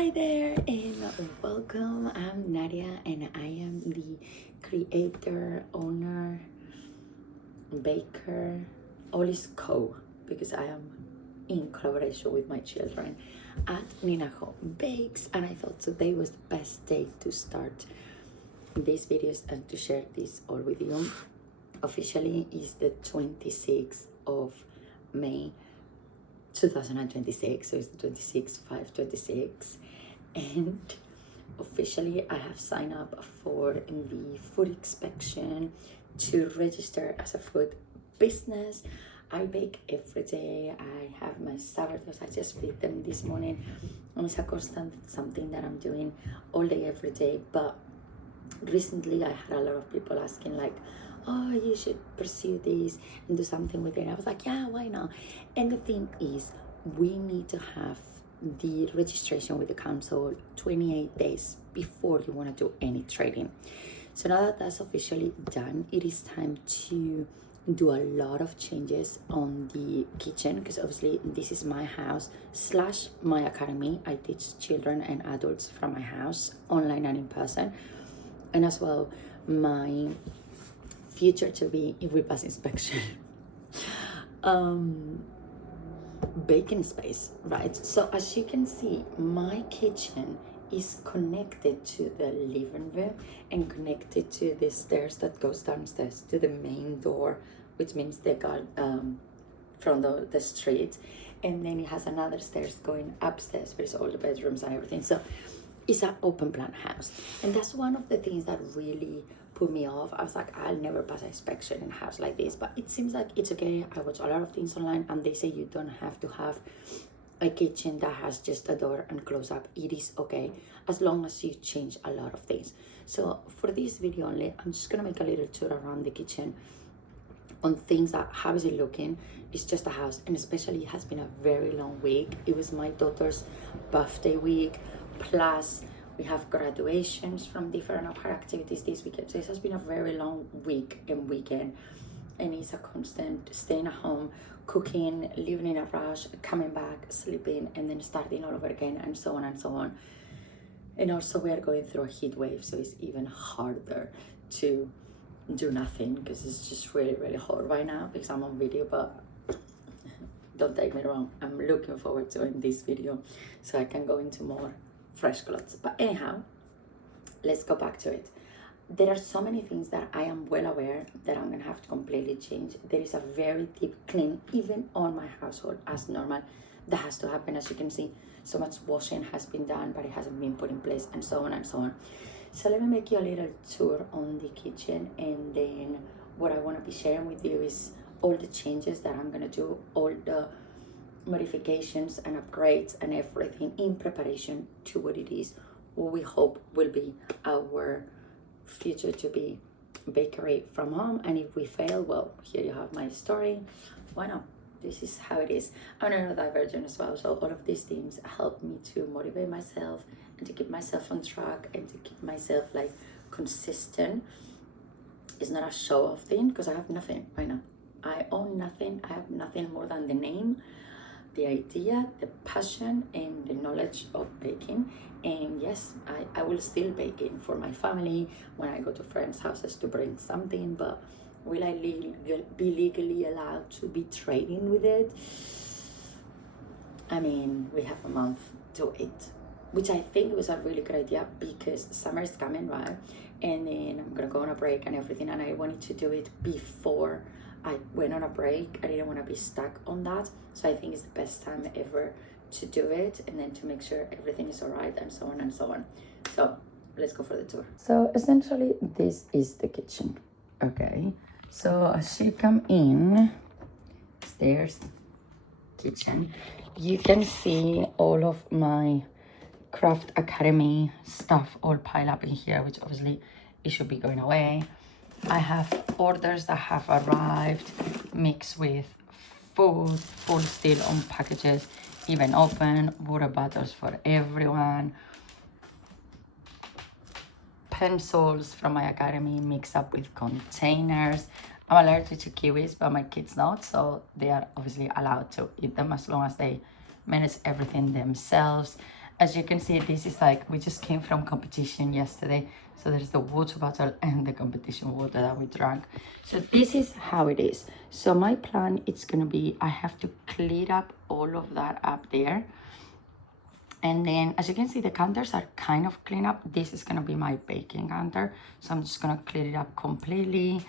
Hi there and welcome. I'm Nadia and I am the creator, owner, baker, all is co because I am in collaboration with my children at Ninaho Bakes, and I thought today was the best day to start these videos and to share this all with you. Officially is the 26th of May 2026, so it's the 26/5/26, and officially I have signed up for the food inspection to register as a food business. I bake every day. I have my sourdoughs. I just feed them this morning, and it's a constant something that I'm doing all day every day. But recently I had a lot of people asking like, oh, you should pursue this and do something with it. I was like, yeah, why not? And the thing is, we need to have the registration with the council 28 days before you want to do any trading. So now that that's officially done, it is time to do a lot of changes on the kitchen, because obviously this is my house slash my academy. I teach children and adults from my house, online and in person, and as well my future to be, if we pass inspection, baking space, right? So as you can see, my kitchen is connected to the living room and connected to the stairs that goes downstairs to the main door, which means they got from the street, and then it has another stairs going upstairs with all the bedrooms and everything. So it's an open plan house, and that's one of the things that really put me off. I was like, I'll never pass inspection in a house like this, but it seems like it's okay. I watch a lot of things online and they say you don't have to have a kitchen that has just a door and close up. It is okay as long as you change a lot of things. So for this video only, I'm just gonna make a little tour around the kitchen on things that, how is it looking? It's just a house, and especially it has been a very long week. It was my daughter's birthday week, plus we have graduations from different of her activities this weekend. So it has been a very long week and weekend, and it's a constant staying at home, cooking, living in a rush, coming back, sleeping, and then starting all over again, and so on and so on. And also we are going through a heat wave, so it's even harder to do nothing because it's just really hot right now because I'm on video. But don't take me wrong, I'm looking forward to in this video so I can go into more fresh clothes. But anyhow, let's go back to it. There are so many things that I am well aware that I'm gonna have to completely change. There is a very deep clean even on my household as normal that has to happen. As you can see, so much washing has been done but it hasn't been put in place, and so on and so on. So let me make you a little tour on the kitchen, and then what I want to be sharing with you is all the changes that I'm gonna do, all the modifications and upgrades and everything in preparation to what it is, what we hope will be our future to be bakery from home. And if we fail, well, here you have my story. Why not? This is how it is. I'm neurodivergent as well, so all of these things help me to motivate myself and to keep myself on track and to keep myself like consistent. It's not a show-off thing because I have nothing right now. I own nothing. I have nothing more than the name, the idea, the passion, and the knowledge of baking. And yes, I will still bake it for my family when I go to friends' houses to bring something, but will I be legally allowed to be trading with it? I mean, we have a month to it, which I think was a really good idea because summer is coming, right? And then I'm gonna go on a break and everything, and I wanted to do it before I went on a break. I didn't want to be stuck on that, so I think it's the best time ever to do it, and then to make sure everything is all right, and so on and so on. So let's go for the tour. So essentially this is the kitchen. Okay, so as you come in stairs, kitchen, you can see all of my craft academy stuff all piled up in here, which obviously it should be going away. I have orders that have arrived mixed with food, full still on packages, even open, water bottles for everyone, pencils from my academy mixed up with containers. I'm allergic to kiwis, but my kids not, so they are obviously allowed to eat them as long as they manage everything themselves. as you can see, this is like, we just came from competition yesterday. So there's the water bottle and the competition water that we drank. So this is how it is. So my plan, it's gonna be, I have to clear up all of that up there. And then, as you can see, the counters are kind of clean up. This is gonna be my baking counter. So I'm just gonna clear it up completely.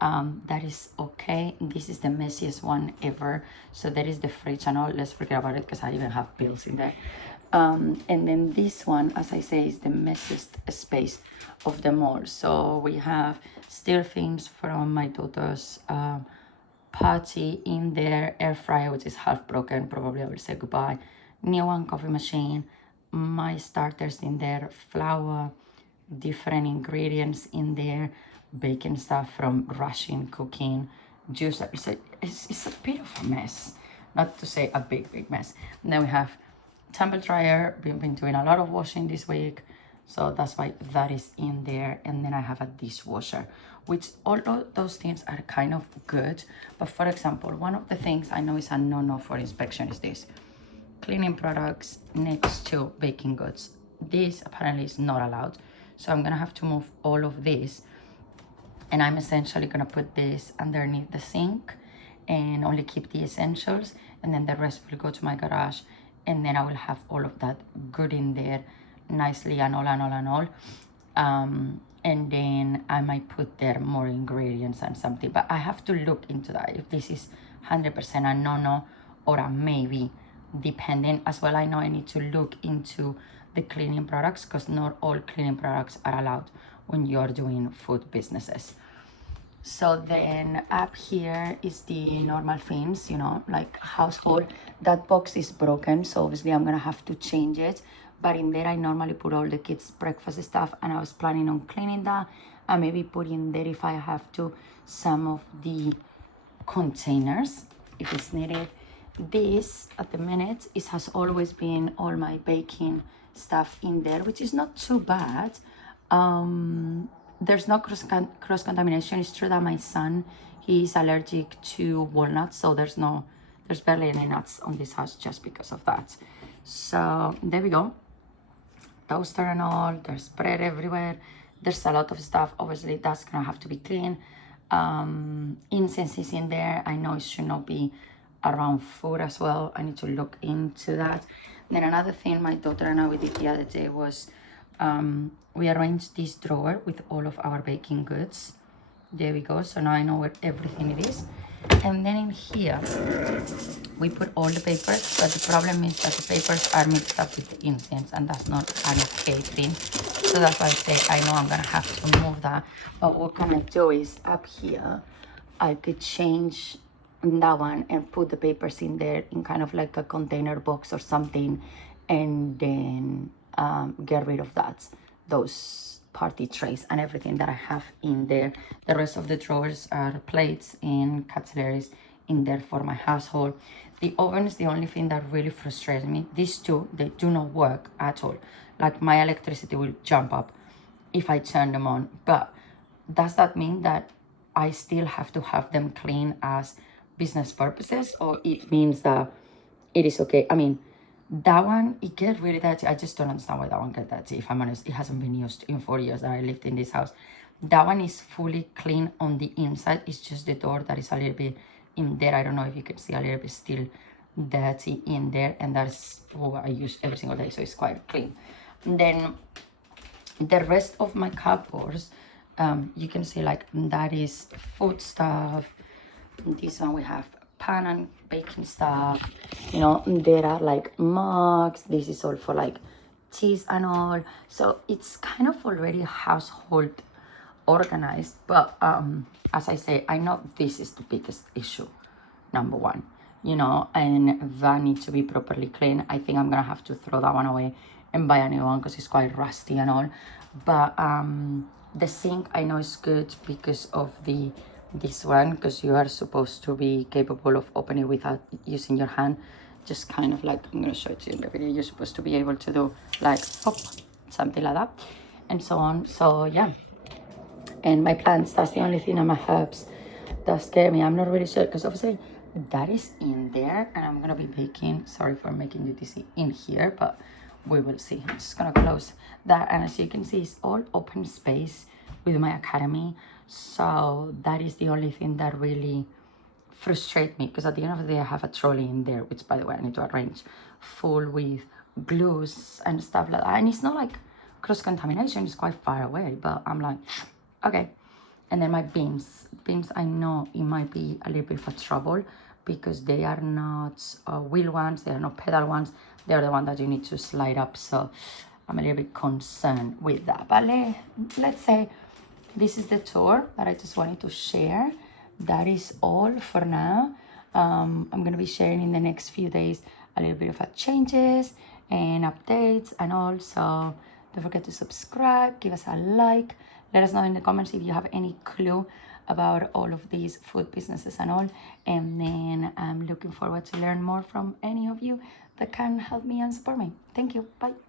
That is okay. This is the messiest one ever. So there is the fridge and all. Let's forget about it because I even have pills in there. And then this one, as I say, is the messiest space of them all. So we have still things from my daughter's party in there, air fryer, which is half broken. Probably I will say goodbye. New one, coffee machine, my starters in there, flour, different ingredients in there, baking stuff from Russian cooking, juice. It's a bit of a mess, not to say a big mess. And then we have tumble dryer. We've been doing a lot of washing this week, so that's why that is in there. And then I have a dishwasher, which all of those things are kind of good. But for example, one of the things I know is a no-no for inspection is this: cleaning products next to baking goods. This apparently is not allowed. So I'm gonna have to move all of this, and I'm essentially gonna put this underneath the sink and only keep the essentials, and then the rest will go to my garage, and then I will have all of that good in there nicely and all. And then I might put there more ingredients and something, but I have to look into that if this is 100% a no-no or a maybe, depending. As well, I know I need to look into the cleaning products because not all cleaning products are allowed when you're doing food businesses. So then up here is the normal things, you know, like household. That box is broken, so obviously I'm gonna have to change it. But in there I normally put all the kids' breakfast stuff, and I was planning on cleaning that and maybe put in there, if I have to, some of the containers if it's needed. This at the minute, it has always been all my baking stuff in there, which is not too bad. There's no cross contamination. It's true that my son, he's allergic to walnuts, so there's barely any nuts on this house just because of that. So there we go. Toaster and all, there's bread everywhere. There's a lot of stuff. Obviously that's gonna have to be clean. Incense is in there. I know it should not be around food as well. I need to look into that. Then another thing my daughter and I we did the other day was we arranged this drawer with all of our baking goods. There we go. So now I know where everything it is. And then in here we put all the papers, but the problem is that the papers are mixed up with the incense, and that's not an okay thing. So that's why I say I know I'm gonna have to move that. But what can I do is up here I could change that one and put the papers in there in kind of like a container box or something, and then get rid of those party trays and everything that I have in there. The rest of the drawers are plates and cutleries in there for my household. The oven is the only thing that really frustrates me. These two, they do not work at all. Like my electricity will jump up if I turn them on. But does that mean that I still have to have them clean as business purposes, or it means that it is okay? I mean, that one, it gets really dirty. I just don't understand why that one gets dirty, if I'm honest. It hasn't been used in 4 years that I lived in this house. That one is fully clean on the inside. It's just the door that is a little bit in there. I don't know if you can see a little bit still dirty in there, and that's what I use every single day, so it's quite clean. And then the rest of my cupboards, you can see like that is food stuff. This one we have pan and baking stuff, you know. There are like mugs. This is all for like teas and all. So it's kind of already household organized. But as I say, I know this is the biggest issue, number one, you know, and that needs to be properly cleaned. I think I'm gonna have to throw that one away and buy a new one because it's quite rusty and all. But the sink I know is good because of this one, because you are supposed to be capable of opening without using your hand. Just kind of like, I'm going to show it to you in the video. You're supposed to be able to do like pop, something like that, and so on. So yeah, and my plants, that's the only thing, and my herbs that scare me. I'm not really sure because obviously that is in there, and I'm going to be baking. Sorry for making you dizzy in here, but we will see. I'm just gonna close that, and as you can see, it's all open space with my academy. So that is the only thing that really frustrates me, because at the end of the day I have a trolley in there, which by the way I need to arrange, full with glues and stuff like that. And it's not like cross-contamination, it's quite far away, but I'm like, okay. And then my beams, I know it might be a little bit of a trouble because they are not wheel ones, they are not pedal ones, they are the one that you need to slide up. So I'm a little bit concerned with that. But let's say this is the tour that I just wanted to share. That is all for now. I'm going to be sharing in the next few days a little bit of changes and updates and all. So don't forget to subscribe, give us a like. Let us know in the comments if you have any clue about all of these food businesses and all. And then I'm looking forward to learn more from any of you that can help me and support me. Thank you. Bye.